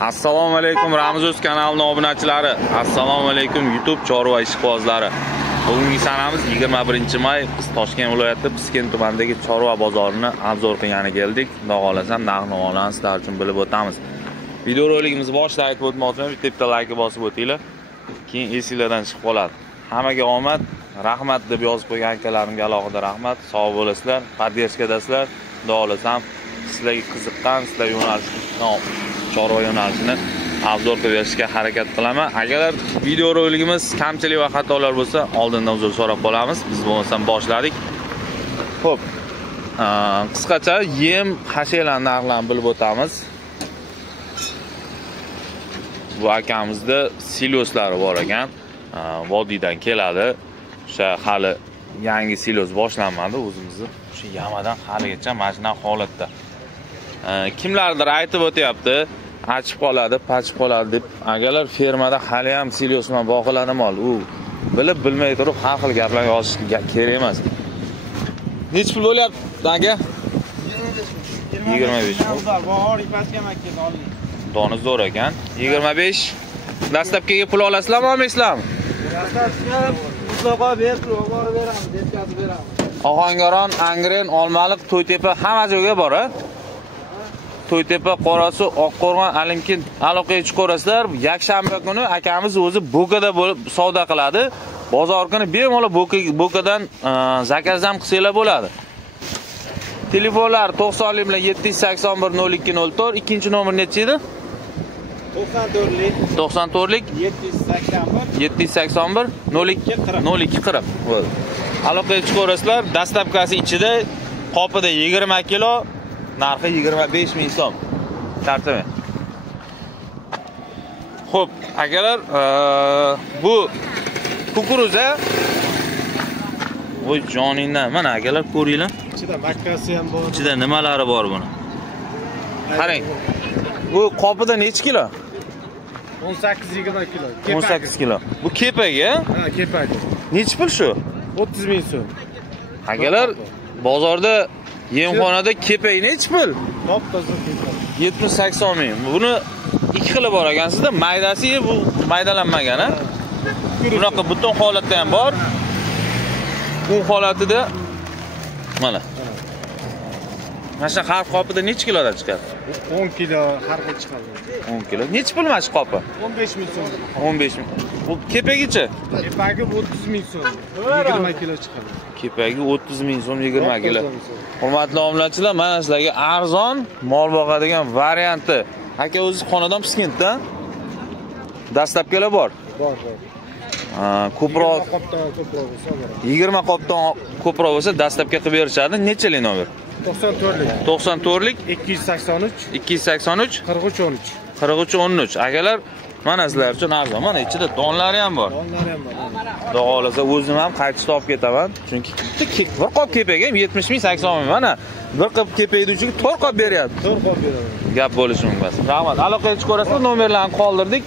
Assalomu alaykum Ramzuz kanalining obunachilari. Assalomu alaykum YouTube chorva ishqibozlari. Bugungi sanamiz 21-may. Biz Toshkent viloyati Piskent tumanidagi chorva bozorini obzor qilgani keldik. Xudo xohlasa narx-navolarni sizlar uchun bilib o'tamiz. Video roligimizni boshida aytib o'tmoqchiman, bitta like bosib o'tinglar. Keyin esinglardan chiqib qoladi. Hammaga omad, rahmat deb yozib qo'ygan akalarimga alohida rahmat. Sog' bo'lasizlar, poddershkadasizlar. Xudo xohlasa sizlarga qiziqqan, sizlar yo'nalishni chorva yo'nalishini obzor qilib berishga harakat qilaman. Agar video roligimiz kamchilik va xatolar bo'lsa, oldindan uzr so'rab qolamiz. Biz bo'lmasam boshladik. Xo'p. Qisqacha yem, hashalar narxlarini bilib o'tamiz. Bu akamizda siloslari bor ekan. Vodiydan keladi. O'sha hali yangi silos boshlanmadi o'zimizni. O'sha yamadan haligacha mana shunday holatda. Kimlardir aytib o'tyapti, achib qoladi, pachib qoladi deb. Agarlar fermada hali ham silos bilan boqiladi mol, u bilib bilmay turib har xil gaplarni yozish kerak emas. Nech pul bo'lyapti aka? 25. Bahor ipasga makka oldik. Doni zo'r ekan. 25. Dastlabkiga pul olasizlarmi, olmaysizlarmi? Dastlabkiga mutlaqo berib beramiz, yetkazib beramiz. Ohangaron, Angren, Olmaliq, To'ytepa hamma joyga bor-a? To'ytepa, Qorasuv, Oqqo'rg'on, Alimkin aloqaga chiqarasizlar. Yakshanba kuni akamiz o'zi Bo'kada bo'lib savdo qiladi. Bozor kuni bemalol Bo'kadan zakaz ham qilsanglar bo'ladi. Telefonlar 90 bilan 781 0204. Ikkinchi nomer necha edi? 94lik 94lik 781 0240. Bo'ldi. Aloqaga chiqarasizlar. Dastlabkasi ichida qopida 20 kilo, narxi 25 ming so'm. Tartibmi? Xo'p, akalar, bu kukuruza voy joningdan, mana akalar ko'ringlar. Ichida makkasi ham bor. Ichida nimalari bor buni? Qarang. Bu qopida necha kilo? 18-20 kilo. 18 kilo. Bu kepagi, ha? Ha, kepagi. Necha pul shu? 30 ming so'm. Akalar, bozorda yemxonada kepagi necha pul? Top-toza kepagi. 70-80 ming. Buni ikki xili bor ekan-sizda, maydasi bu maydalanmagan, ha? Bunaqa butun holatda ham bor. Bu holatida mana. Mana shu har qopida necha kilodan chiqadi? 10 kilo har xil chiqadi. 10 kilo. Necha pul mana shu qopi? 15 ming so'm. 15 ming. Bu kepagichi? Kepagi 30 ming so'm. 20 kilo chiqadi. Kepagi 30 ming so'm, 20 kilo. Hurmatli obunachilar, mana sizlarga arzon mol boqadigan varianti. Aka o'zi xonadon Piskentda. Dastlabkilar bor. Bor. Ko'proq 20 qopdan ko'proq bo'lsa, 20 qopdan ko'proq bo'lsa dastlabki qilib berishadi. Nechalik nomer? 94lik 94lik 283 283 43 13. Akalar, mana sizlar uchun arzon. Mana ichida donlari ham bor. Donlari ham bor. Xudo xolasa o'zim ham qaytishda olib ketaman. Chunki bir qop kepagi ham 70 ming, 80 ming. Mana bir qop kepagi uchun 4 qop beryapti. 4 qop beradi. Gap bo'lishi mumkin. Rahmat. Aloqaga chiqarasizlar, nomerlarni qoldirdik.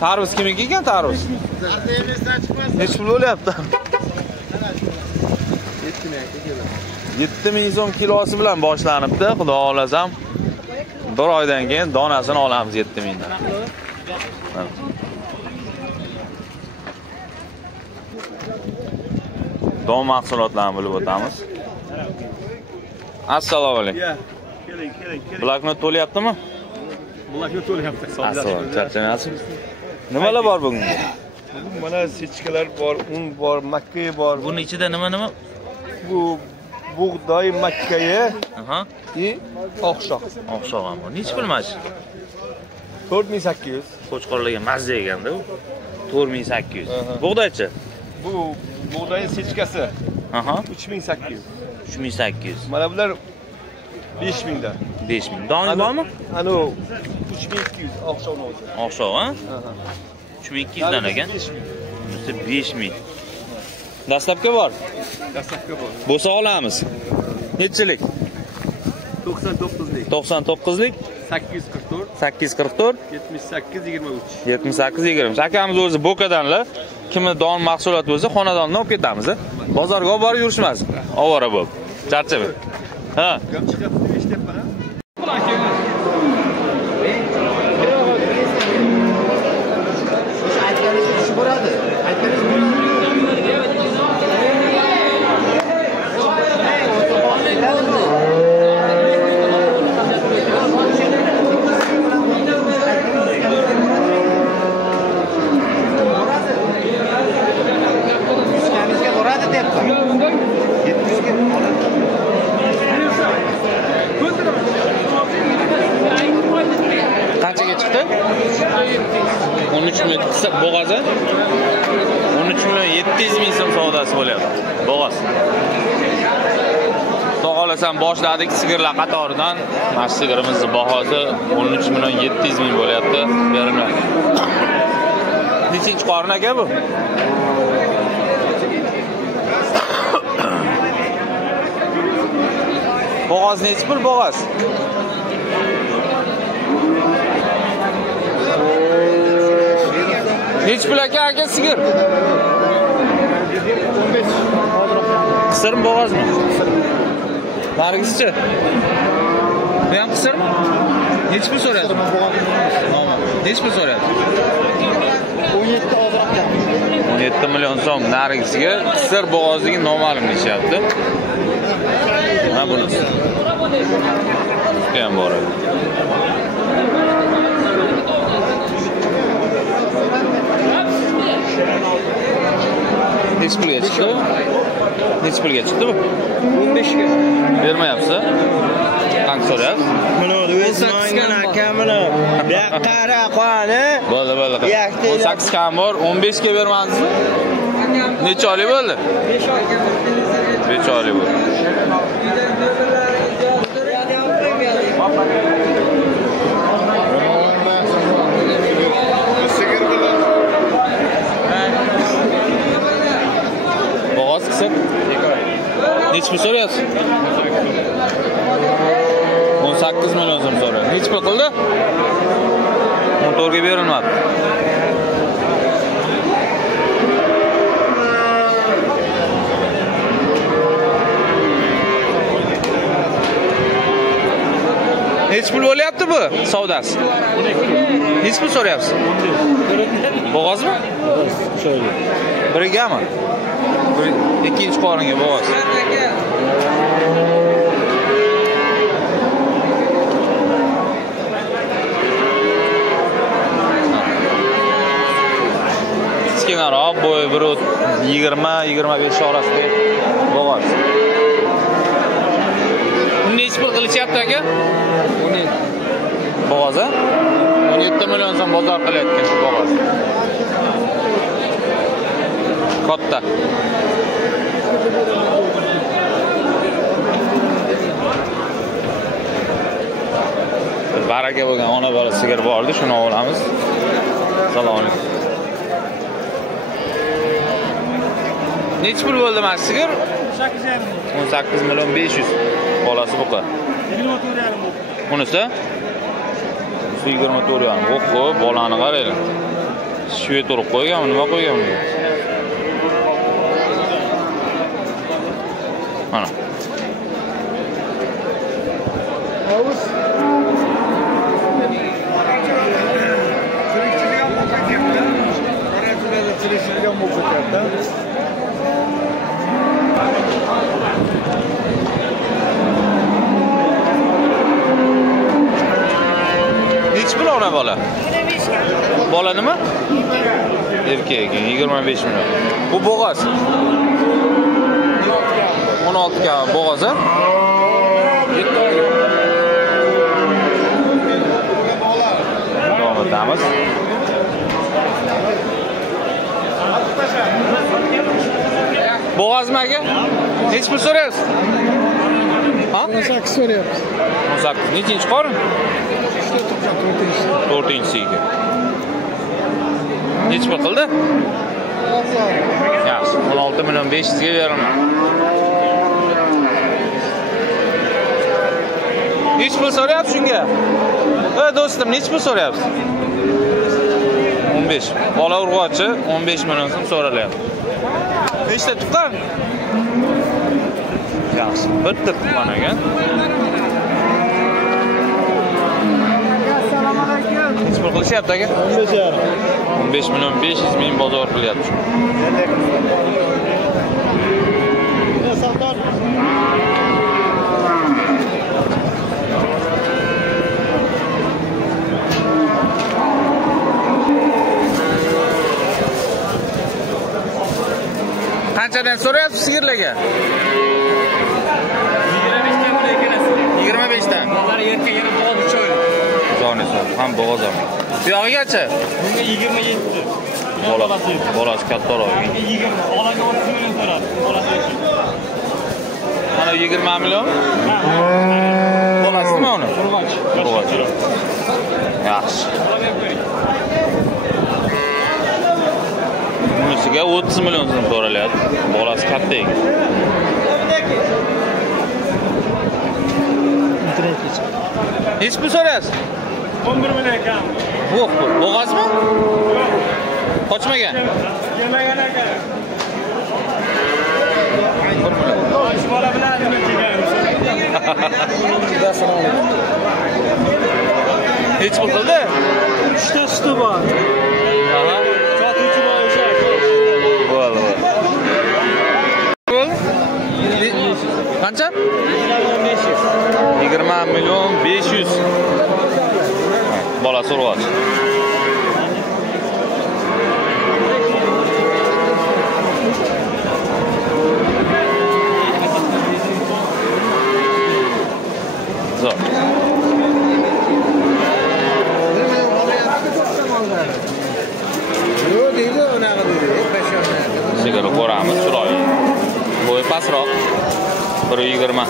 Tarvuz kimniki ekan, tarvuz? Artemizdan chiqmasa. Nech pul bo'lyapti? 7 ming so'm kilosi bilan boshlanibdi. Xudo xolasa bir oydan keyin donasini olamiz 7 mingdan. Don mahsulotlarini bilib o'tamiz. Assalomu alaykum. Keling. Bloknot to'layaptimi? Bloknot to'layapti. Assalomu, charchamayapsiz? Nimalar bor bugun? Mana sechkalar bor, un bor, makka bor. Buni ichida nima? Bu bug'doy makkayi Aha. oqshoq. Oqshoq ham bor. Nech pul mana shu? 4800. Qo'chqorlarga mazza eganda u. 4800. Bug'doychi? Bu bug'doy sechkasi. Aha. 3800. 3800. Mana bular 5000 dan. 5000. Doni bormi? Ana 3200 oqshoqni o'zi. Oqshoq, ha? 3200 dan ekan. 5000. Dastlabki bor. Dastlabki bor. Bo'lsa olamiz. Nechilik? 99lik. 99lik 844 844 78 23. 78 20. Akamiz o'zi Bo'kadanlar. Kimni don mahsulot bo'lsa, xonadondan olib ketamiz. Bozorga olib borib yurishmasin. Ovora bo'lib. Charchab. Ha. Gap chiqyapti, eshityapman. nechta? 13 million bo'g'azi. 13 million 700 ming so'm savdosi bo'lyapti. Bo'g'az. Xudo xolasam boshladik sigirlar qatoridan. Mana sigirimizning bahosi 13 million 700 ming bo'lyapti. Beriladi. Nechinchi qorin aka bu? Bo'g'az nechi pul bo'g'az? Nechi pul aka sigir? 15. Qisirmi bo'g'azmi? Nargisi-chi? Bu ham qisirmi? Nechi pul so'rayapsiz? Nechi pul so'rayapsiz? 17 million so'm nargisiga qisir bo'g'ozligi noma'lum deyapti. Mana bunisi. Ham bor. Nechi pulga chiqdi bu? Nechi pulga chiqdi bu? 15 ga. Bermayapsiz? Qancha so'rayapsiz? Mana o'zi mangana kamini. Bu qara qoni. Bo'ldi. 18 kam bor, 15 ga bermadingizmi? Necha oylik bo'ldi? 5 oylik. 5 oylik bo'ldi. Bo'g'oz qisib. Nechi pul so'rayapsiz? 18 million so'm so'rayapsiz. Nechi pul qildi? 14 ga berilmadi. Nechi pul bo'lyapti bu savdosi? Nechi pul so'rayapsiz? Bo'g'ozmi? Sho'li. Birgami? Ikkinchi qoringa bo'g'oz. Kichkinaroq bo'yi 20-25 orasida bo'g'oz. Nechi pul qilishyapti aka? 17. Bo'g'oz-a? 17 million so'm bozor qilayotgan shu bo'g'oz. Katta. Baraka bo'lgan ona bola sigir bordi, shuni olamiz. Assalomu alaykum. Nechi pul bo'ldi mana sigir? 18 million 500. Bolasi buqa. 24,5. Bunisi? 24,5. O'qo, bolani qaraylar. Shvet urib qo'yganmi, nima qo'yganmi? Mana. Hovuz. Nechi pul ona bola? Bola nima? Erkak, 25 million. Bu bo'g'oz. 16 ga bo'g'oz-a? 7 oylik. Davom etamiz. Bo'g'ozmi aka? Nechi pul so'rayapsiz? Ha? 18 so'rayapsiz. 18. Nechinchi qorin? 4-inchisiga. Nechi pul qildi? Yaxshi, 16 million 500 ga beraman. Nechi pul so'rayapsiz shunga? Do'stim, nechi pul so'rayapsiz? 15. Bola urg'ochi 15 million so'm so'ralyapti. Nechta tuqqan? Yaxshi, bitta tuqqan ekan. Assalomu alaykum. Nechi pul qilishyapti aka? 15 million 500 ming bozor qilyapti. Qanchadan so'rayapsiz sigirlarga? 25 dan. Bozor yerga yana bo'g'oz uchoyli. Ham bo'g'oz ham. Buyog'igachi? Bunga 27. Bolasi kattaroq. 20. Oğlanga 30 million so'radi. Bolasi yo'q. Mana 20 million? Bolasimi uni? Urg'och. Yaxshi. Bunisiga 30 million so'm so'ralyapti. Bolasi katta ekan. Hech pul so'rayapsiz? 11 million kam. Yo'q, bo'g'azmi? Qochmagan. Kelmagan ekan. Osh bola bilan nima kelganimiz? Hech pul qildi? 3 ta suti bor. Aha. Sotuvchi bor o'sha. Bo'ldi. Qancha? 20 million 500. Bola so'rg'och. Zo'r. Yo'q deydi, unaqa deydi. Sigir ko'ramiz, chiroyli. Bo'yi pastroq. 120.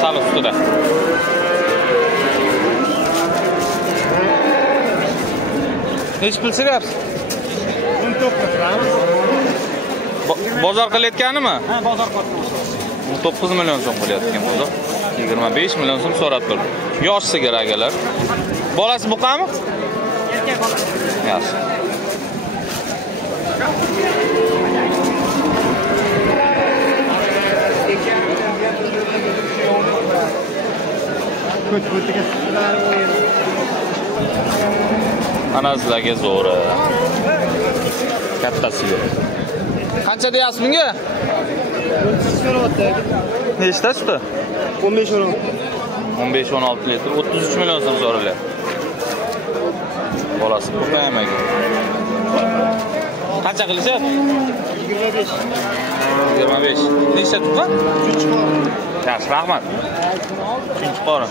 Sal ustida. Nech pul so'rayapsiz? 19 qilamiz. Bozor qilayotganimi? Ha, bozor qilamiz. 9 million so'm qilayotgan bozor. 25 million so'm so'rab turdi. Yosh sigir akalar. Bolasi buqami? Erkak bola. Yaxshi. Ko'chko'tiga sizlar o'yin. Anaslarga zo'ri. Kattasiga. Qancha deyapsiz bunga? Nechta suti? 15 euro. 15-16 litr, 33 million so'm so'ralyapti. Bolasi buqam ekan. Qancha qilishyapti? 25. 25. Nechta tuqqan? 3 bor. Yaxshi, rahmat. 3 qora.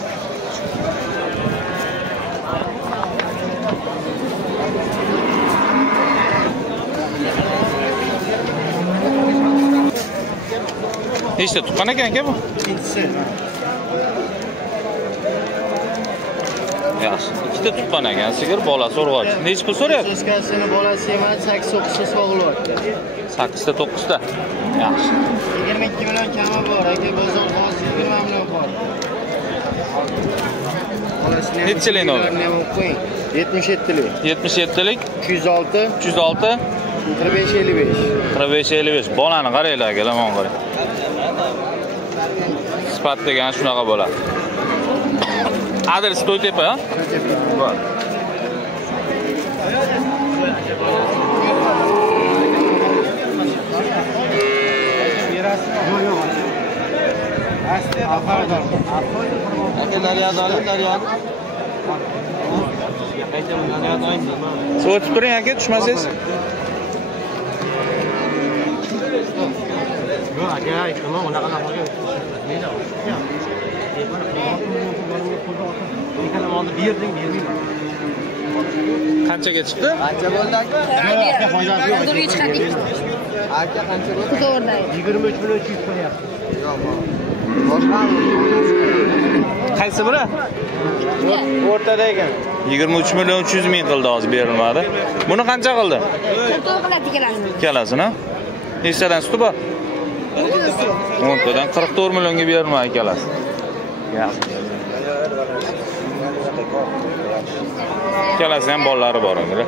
Nechta tuqqan ekan aka bu? Ikkinchisi. Yaxshi. Ikkita tuqqan ekan sigir, bolasi urg'och. Nech pul so'rayapti? So'skasini bolasi yemadi, 8-9 ta sog'lyapti. 8ta 9ta. Yaxshi. 22 million kami bor, aka bozor hozir 20 million bor. Nechilik oldi? 77lik. 77lik, 206, 306, 45-55. 45-55. Bolani qaranglar akalar, mana qarang. Sifat degan shunaqa bo'ladi. Adres To'ytepa, ha? Bor. So'tib turing aka, tushmasangiz. Yo'q aka, aytdim, unaqa narsaga Qanchaga chiqdi? Qancha bo'ldi aka? Hozirga chiqadik. Aka qancha bo'ldi? To'g'ridagi. 23 million 200 qilyapti. Yo'q. Boshqami? Qaysi biri? O'rtada ekan. 23 million 300 ming qildi, hozir berilmadi. Buni qancha qildi? To'g'ri qiladi ikkalasini. Ikkalasini. Nechtadan suti bor? 10 tadan 44 millionga berilmadi ikkalasi. Yaxshi. Ikkalasi ham bolalari bor ekan.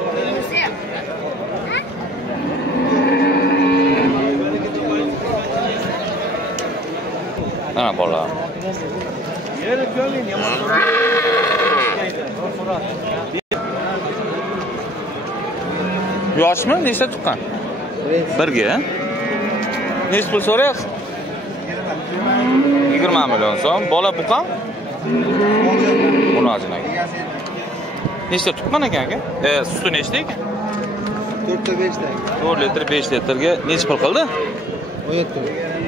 Ana bola. Yoshmi? Nechta tuqqan? Birga. Nech pul so'rayapsiz? 20 million so'm. Bola buqam? Buni ajinaga. Nechta tuqqan ekan aka? Suti nechta ekan? 4 ta 5 ta. 4 litr 5 litrga nech pul qildi?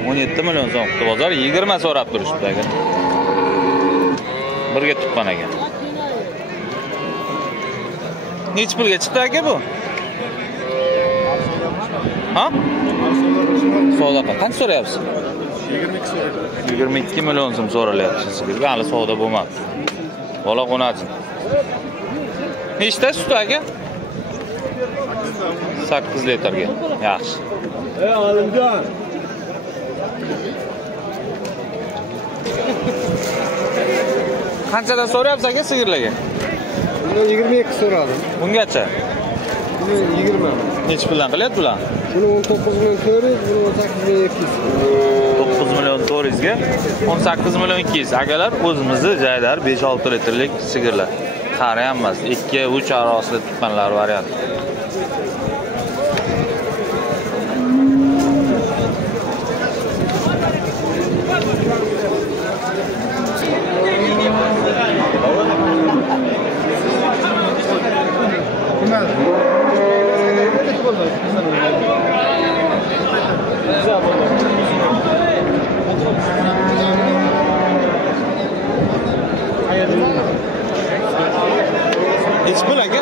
17 million so'm qildi bozor. 20 so'rab turishibdi aka. Birga tuqqan ekan. Necha pulga chiqdi aka bu? Ha? Savdo qancha so'rayapsiz? 22 so'rayapti. 22 million so'm so'ralyapti sizga. Hali savdo bo'lmadi. Bola qo'nadi. Nechta sut aka? 8 litrga. Yaxshi. Olimjon. Qanchadan so'rayapsiz aka sigirlarga? Bundan 22 so'radim. Bungacha? Buni 20. Necha puldan qilyapti bular? Buni 19 million 400, buni 18 million 200. 9 million 400 ga 18 million 200. Akalar o'zimizni jaydar 5-6 litrlik sigirlar. Qari ham emas, 2-3 orasida tutganlar variant. Necha pul aka?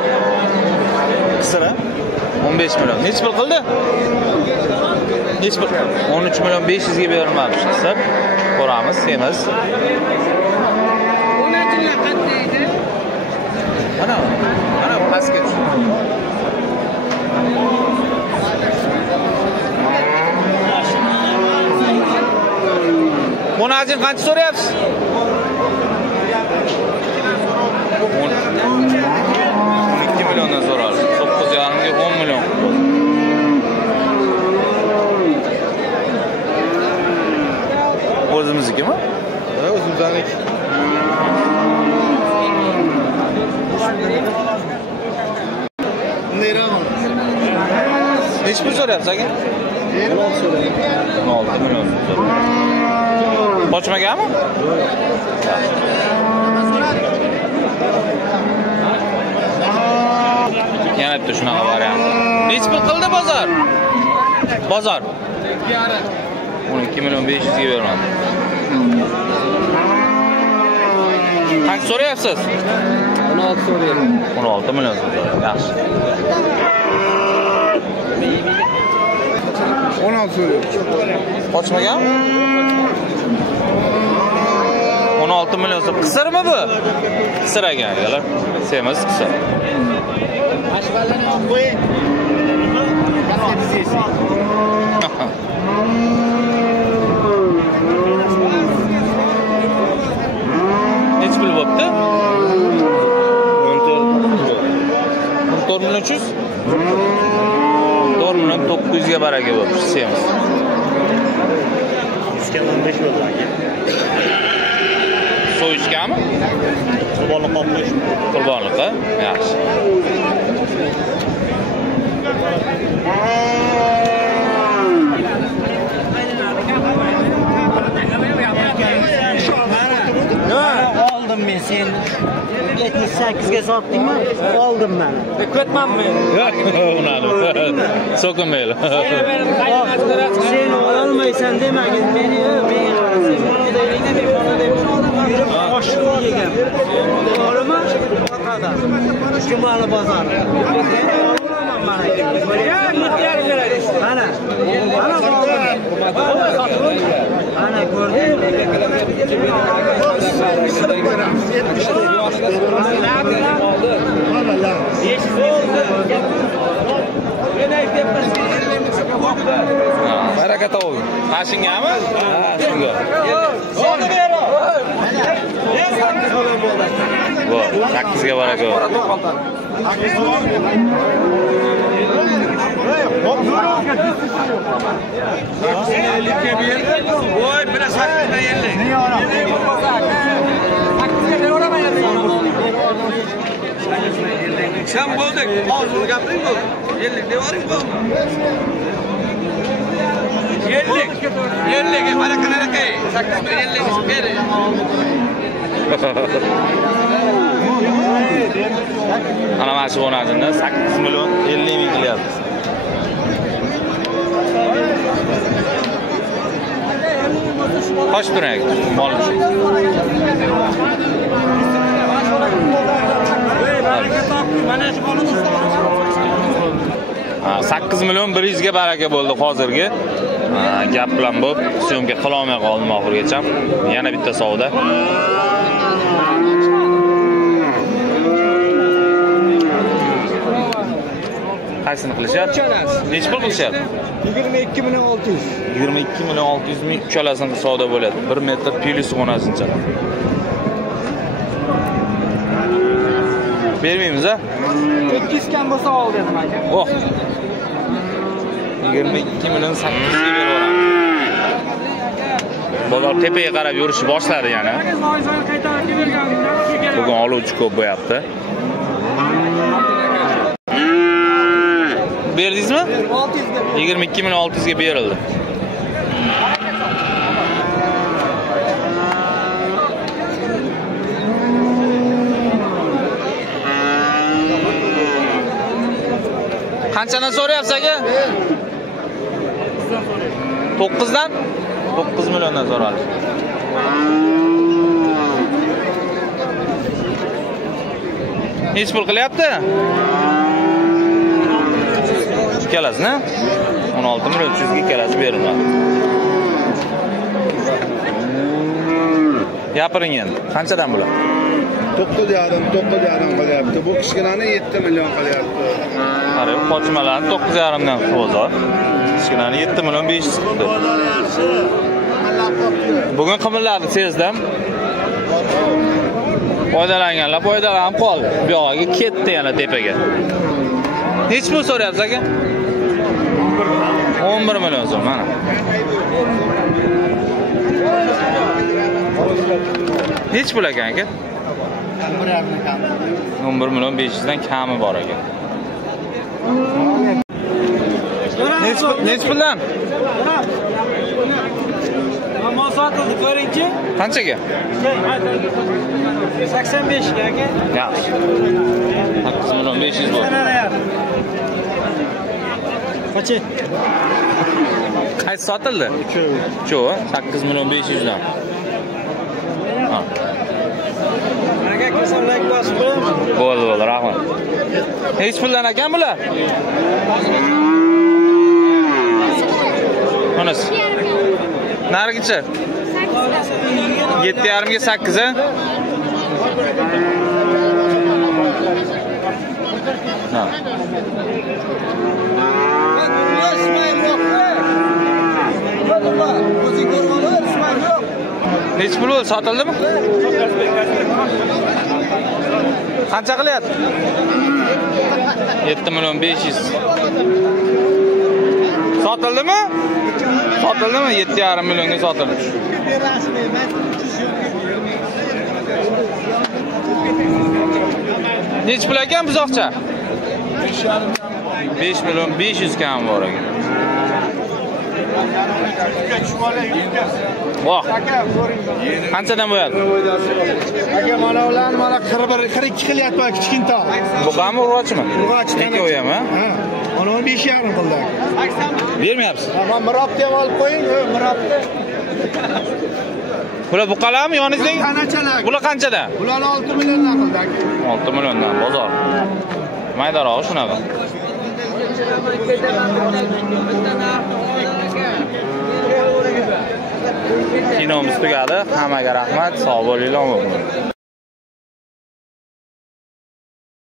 Qisira 15 million. Necha pul qildi? Necha pul? 13 million 500 ga berilmoqchi. Qisir. Ko'ramiz, semiz. Mana pastga tush. Buni ajin qancha so'rayapsiz? 12 milliondan so'raldi. 9,5 ga 10 million. O'zimiznikimi? Ha, o'zimizning. Necha pul so'rayapsiz aka? 16 so'rayapti. 16 million so'rayapti. Qochmaganmi? Yana bitta shunaqa variant. Necha pul qildi bozor? Bozor 12 million 500 ga bermadi. Qancha so'rayapsiz? 16 so'rayapti. 16 million so'rayapti. Yaxshi. 16 so'rayapti. Qochmagan? 16 million so'm. Qisirmi bu? Qisir ekan akalar. Semiz qisir. Necha pul bo'pti? 14 million 300. 4 million 900 ga baraka bo'pti semiz. 115 bo'ldi aka. So'yishganmi? Qurbonlik qo'yish. Qurbonliqqa? Yaxshi. Oldim men sen 78 ga sotdingmi? Oldim men. Ko'tmanmi? Yo'q, unadi. So'kinmayli. Sen olmaysan demagin meni, men oshni yegan. To'g'rimi? Orqada. Jumali bozor. Mana. Ana ko'rding? Baraka tovuq. Tashingami? Ha, shunga. Bu 8 ga baraka. Voy, biraz hakkında yerli. Sen bulduk. Ağzını kaplayın mı? Yerli ne var mı? Yerli. Para kadar kay. Sakın yerli isperi. Ana mana shu o'rnatini 8 million 50 ming qilyapmiz. Qoch turing, mol uchun. Mana shu bolani 8 million 100 ga baraka bo'ldi hozirgi. Gap bilan bo'lib, syomka qila olmay qoldim oxirigacha. Yana bitta savdo. Qaysini qilishyapti? Nech pul qilishyapti? 22 million 600. 22 million 600 ming uchalasini savdo bo'ladi. 1 metr plus qo'nasincha. Bermaymiz a? 8 kam bo'lsa ol dedim aka. Oh. 22 million 800 ga beraveramiz. Bozor tepaga qarab yurishni boshladi yana. Bugun oluvchi ko'p bo'lyapti. Berdingizmi? 22 million 600 ga berildi. Qanchadan so'rayapsiz aka? 9 dan 9 milliondan so'radi. Hech pul qilyapti? Ikkalasini 16 million 300 ga ikkalasi beriladi. Gapiring endi. Qanchadan bular? 9,5 qilyapti. Bu kichkinani 7 million qilyapti. Qarang, qochmalarni 9,5 dan bozor. Kichkinani 7 million 500 qildi. Bugun qimilladi sezdim. Foydalanganlar foydalanib qoldi. Bu yoqqa ketdi yana tepaga. Nech pul so'rayapsiz aka? 11 million so'm mana. Nech pul ekan aka? 11 million 500 dan kami bor ekan. Nech puldan? Ammo sotildi, ko'ringchi. Qanchaga? 85 ga aka. Yaxshi. 8 million 500 bor. Qachi? Qaysi sotildi? Shu, 8 million 500 dan. Ha. Aka kasallik bosibmi? Bo'ldi, rahmat. Hech puldan ekan bular? Onasi. Narigicha? 7,5 ga 8 a? Ha. Nech pul bo'ldi? Sotildimi? Qancha qilyapti? 7 million 500. Sotildimi? Sotildimi? 7,5 millionga sotildi. Nech pul ekan buzoqcha? 5 million 500 kam bor ekan. Voh. Qanchadan bo'yadi? Aka mana ularni mana 42 qilyapti kichkintoq. Bu qami urg'ochmi? Urg'och. Ikkovi ham, ha? Ha. Mana 5,5 qildi. Bermayapsiz. Mana mirobni ham olib qo'ying, mirobni. Bular buqalarmi yoningizdagi? Qanachalar? Bular qanchadan? Bularni 6 milliondan qildi aka. 6 milliondan bozor. Maydaroq shunaqa. Kinomiz tugadi. Hammaga rahmat. Sog' bo'linglar.